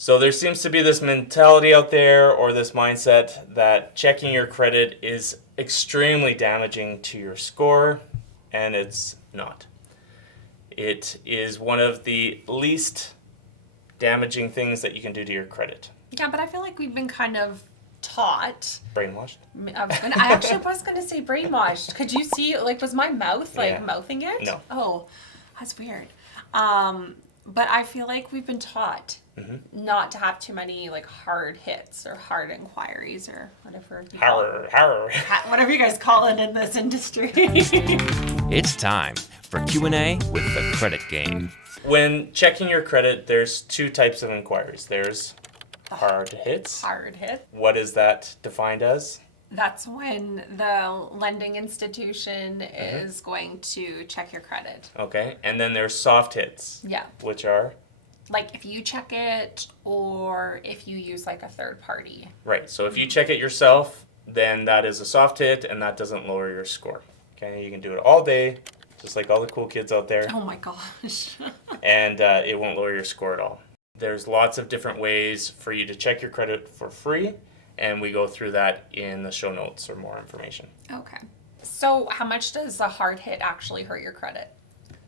So there seems to be this mentality out there, or this mindset, that checking your credit is extremely damaging to your score, and it's not. It is one of the least damaging things that you can do to your credit. Yeah, but I feel like we've been kind of taught. Brainwashed? I actually was going to say brainwashed. Could you see, like, was my mouth, Yeah. mouthing it? No. Oh, that's weird. But I feel like we've been taught not to have too many, like, hard hits or hard inquiries or whatever you call it. Whatever you guys call it in this industry. It's time for Q&A with the Credit Game. When checking your credit, there's two types of inquiries. There's hard hits. Hard hit. What is that defined as? That's when the lending institution is going to check your credit. Okay. And then there's soft hits. Yeah. Which are? Like if you check it or if you use like a third party. Right. So if you check it yourself, then that is a soft hit and that doesn't lower your score. Okay. You can do it all day, just like all the cool kids out there. Oh my gosh. And it won't lower your score at all. There's lots of different ways for you to check your credit for free, and we go through that in the show notes or more information. Okay. So how much does a hard hit actually hurt your credit?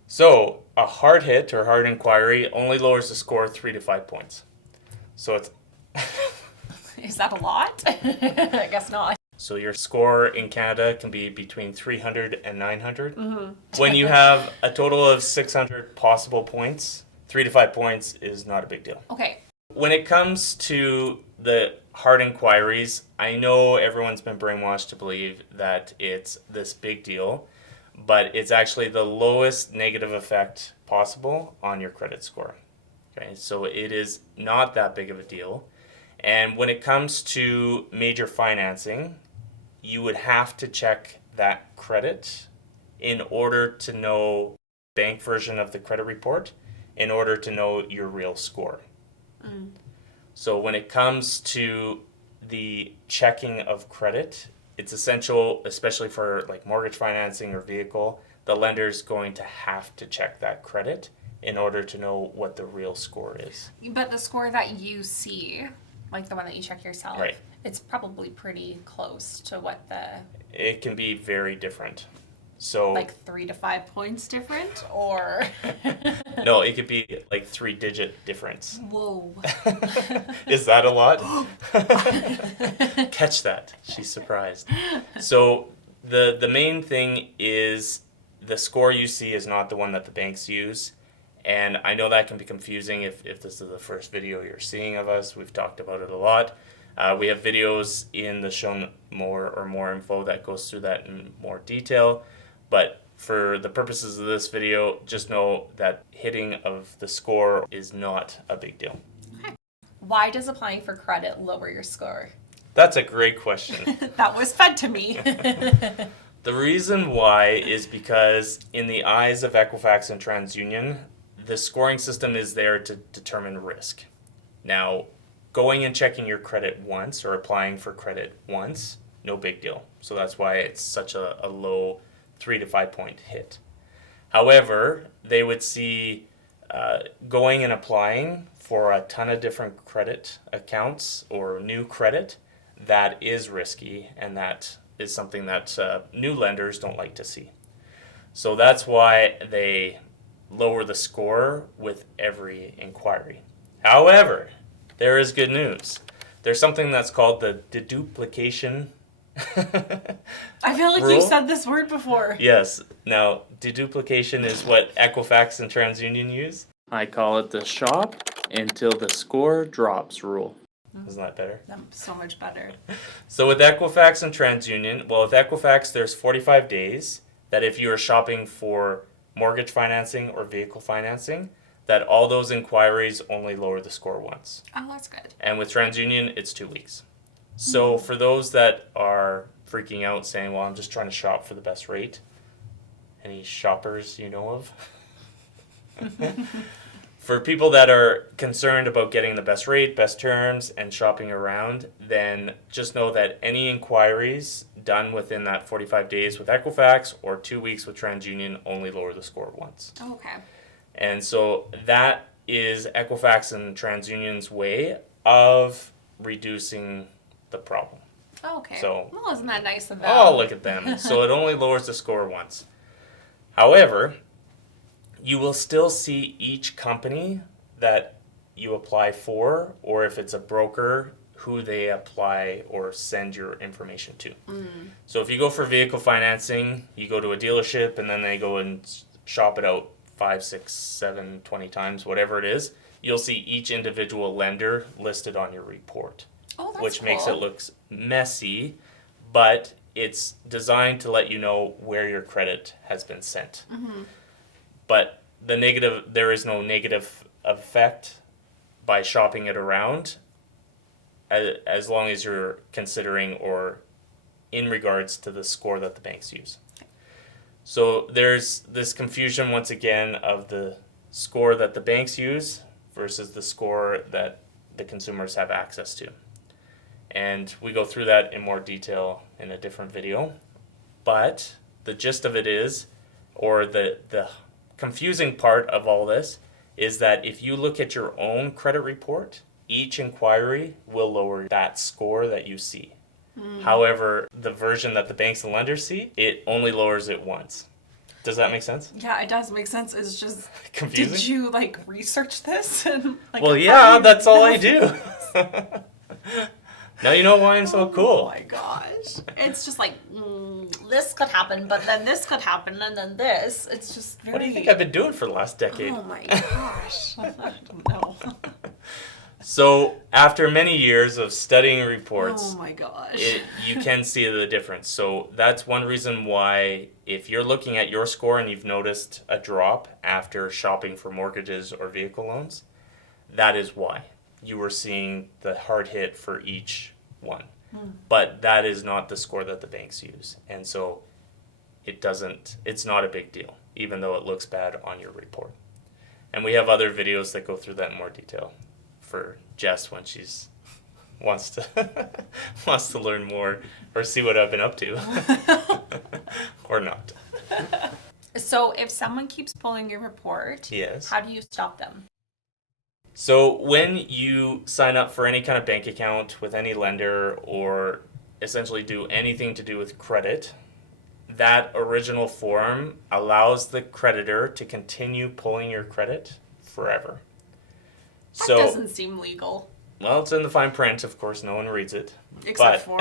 So a hard hit or hard inquiry only lowers the score 3 to 5 points. So it's... Is that a lot? I guess not. So your score in Canada can be between 300 and 900. When you have a total of 600 possible points, 3 to 5 points is not a big deal. Okay. When it comes to the hard inquiries, I know everyone's been brainwashed to believe that it's this big deal, but it's actually the lowest negative effect possible on your credit score. Okay, so it is not that big of a deal. And when it comes to major financing, you would have to check that credit in order to know bank version of the credit report, in order to know your real score. So when it comes to the checking of credit, it's essential, especially for like mortgage financing or vehicle, the lender's going to have to check that credit in order to know what the real score is. But the score that you see, like the one that you check yourself, Right. It's probably pretty close to what the... It can be very different. So Like 3 to 5 points different, or... no, it could be like 3-digit difference. Whoa. Is that a lot? Catch that. She's surprised. So the main thing is the score you see is not the one that the banks use. And I know that can be confusing if this is the first video you're seeing of us. We've talked about it a lot. We have videos in the show more info that goes through that in more detail. But for the purposes of this video, just know that hitting of the score is not a big deal. Okay. Why does applying for credit lower your score? That's a great question. That was fed to me. The reason why is because in the eyes of Equifax and TransUnion, the scoring system is there to determine risk. Now, going and checking your credit once or applying for credit once, no big deal. So that's why it's such a low 3 to 5 point hit. However, they would see going and applying for a ton of different credit accounts or new credit, that is risky, and that is something that new lenders don't like to see. So that's why they lower the score with every inquiry. However, there is good news. There's something that's called the De-Duplication. I feel like Rule? you've said this word before. Yes. Now, De-Duplication is what Equifax and TransUnion use. I call it the shop until the score drops rule. Isn't that better? That's so much better. So with Equifax and TransUnion, well, with Equifax, there's 45 days that if you are shopping for mortgage financing or vehicle financing, that all those inquiries only lower the score once. Oh, that's good. And with TransUnion, it's 2 weeks. So for those that are freaking out saying, well, I'm just trying to shop for the best rate, any shoppers you know of? For people that are concerned about getting the best rate, best terms, and shopping around, then just know that any inquiries done within that 45 days with Equifax or 2 weeks with TransUnion only lower the score once. Oh, okay. And so that is Equifax and TransUnion's way of reducing the problem. Oh, okay. So, well, isn't that nice of them? Oh, look at them. So it only lowers the score once. However, you will still see each company that you apply for, or if it's a broker, who they apply or send your information to. So if you go for vehicle financing, you go to a dealership and then they go and shop it out 5, 6, 7, 20 times, whatever it is. You'll see each individual lender listed on your report. Oh, that's which cool. makes it look messy, but it's designed to let you know where your credit has been sent. But there is no negative effect by shopping it around, as long as you're considering or in regards to the score that the banks use. So there's this confusion once again of the score that the banks use versus the score that the consumers have access to. And we go through that in more detail in a different video. But the gist of it is, or the confusing part of all this, is that if you look at your own credit report, each inquiry will lower that score that you see. However, the version that the banks and lenders see, it only lowers it once. Does that make sense? Yeah, it does make sense. It's just confusing. Did you research this? And, well, yeah, that's all I do. Now you know why I'm so cool. Oh my gosh. It's just this could happen, but then this could happen, and then this. It's just very... What do you think I've been doing for the last decade? Oh my gosh. I don't know. So, after many years of studying reports, oh my gosh, you can see the difference. So, that's one reason why, if you're looking at your score and you've noticed a drop after shopping for mortgages or vehicle loans, that is why you were seeing the hard hit for each one. But that is not the score that the banks use. And so, it's not a big deal, even though it looks bad on your report. And we have other videos that go through that in more detail for Jess when she's wants to learn more or see what I've been up to or not. So if someone keeps pulling your report, yes, how do you stop them? So when you sign up for any kind of bank account with any lender or essentially do anything to do with credit, that original form allows the creditor to continue pulling your credit forever. That doesn't seem legal. Well, it's in the fine print. Of course, no one reads it. Except for...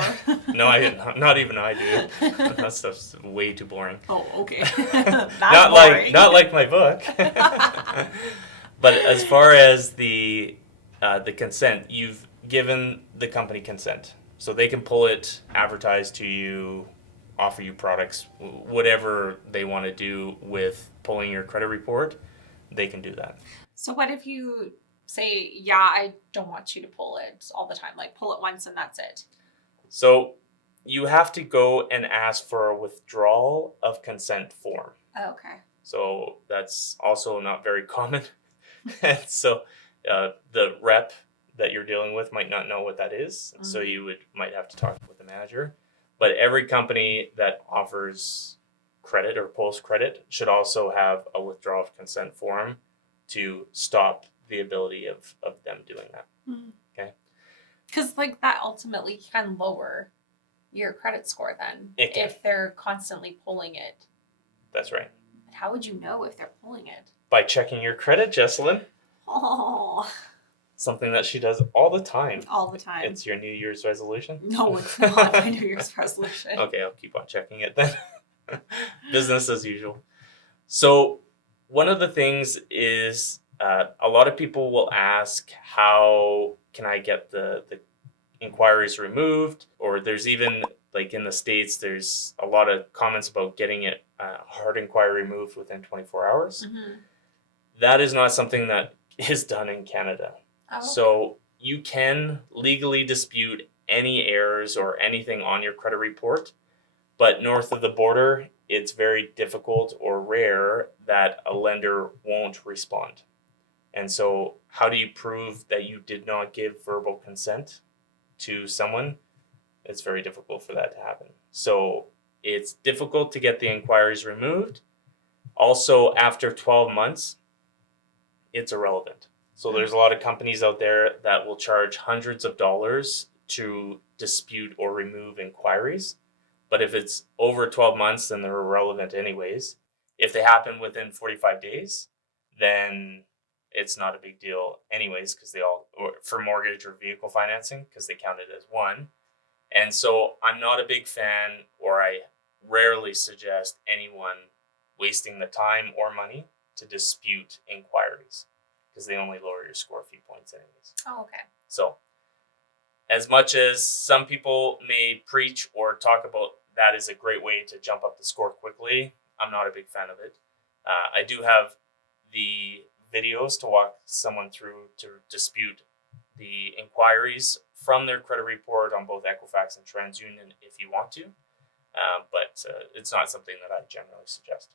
No, not even I do. That stuff's way too boring. Oh, okay. Not boring. not like my book. But as far as the consent, you've given the company consent. So they can pull it, advertise to you, offer you products, whatever they want to do with pulling your credit report, they can do that. So what if you... say, yeah, I don't want you to pull it all the time. Pull it once and that's it. So you have to go and ask for a withdrawal of consent form. Oh, okay. So that's also not very common. And so the rep that you're dealing with might not know what that is. Mm-hmm. So you might have to talk with the manager. But every company that offers credit or pulls credit should also have a withdrawal of consent form to stop the ability of them doing that. Mm-hmm. Okay? Because that ultimately can lower your credit score then if they're constantly pulling it. That's right. But how would you know if they're pulling it? By checking your credit, Jesselyn. Oh. Something that she does all the time. All the time. It's your New Year's resolution? No, it's not my New Year's resolution. Okay, I'll keep on checking it then. Business as usual. So one of the things is a lot of people will ask, how can I get the inquiries removed? Or there's even, in the States, there's a lot of comments about getting it hard inquiry removed within 24 hours. Mm-hmm. That is not something that is done in Canada. Oh. So you can legally dispute any errors or anything on your credit report, but north of the border, it's very difficult or rare that a lender won't respond. And so how do you prove that you did not give verbal consent to someone? It's very difficult for that to happen. So it's difficult to get the inquiries removed. Also, after 12 months, it's irrelevant. So there's a lot of companies out there that will charge hundreds of dollars to dispute or remove inquiries. But if it's over 12 months, then they're irrelevant anyways. If they happen within 45 days, then it's not a big deal anyways, because or for mortgage or vehicle financing, because they count it as one. And so I'm not a big fan, or I rarely suggest anyone wasting the time or money to dispute inquiries, because they only lower your score a few points anyways. Oh, okay. So as much as some people may preach or talk about that is a great way to jump up the score quickly, I'm not a big fan of it. I do have the videos to walk someone through to dispute the inquiries from their credit report on both Equifax and TransUnion if you want to, but it's not something that I generally suggest.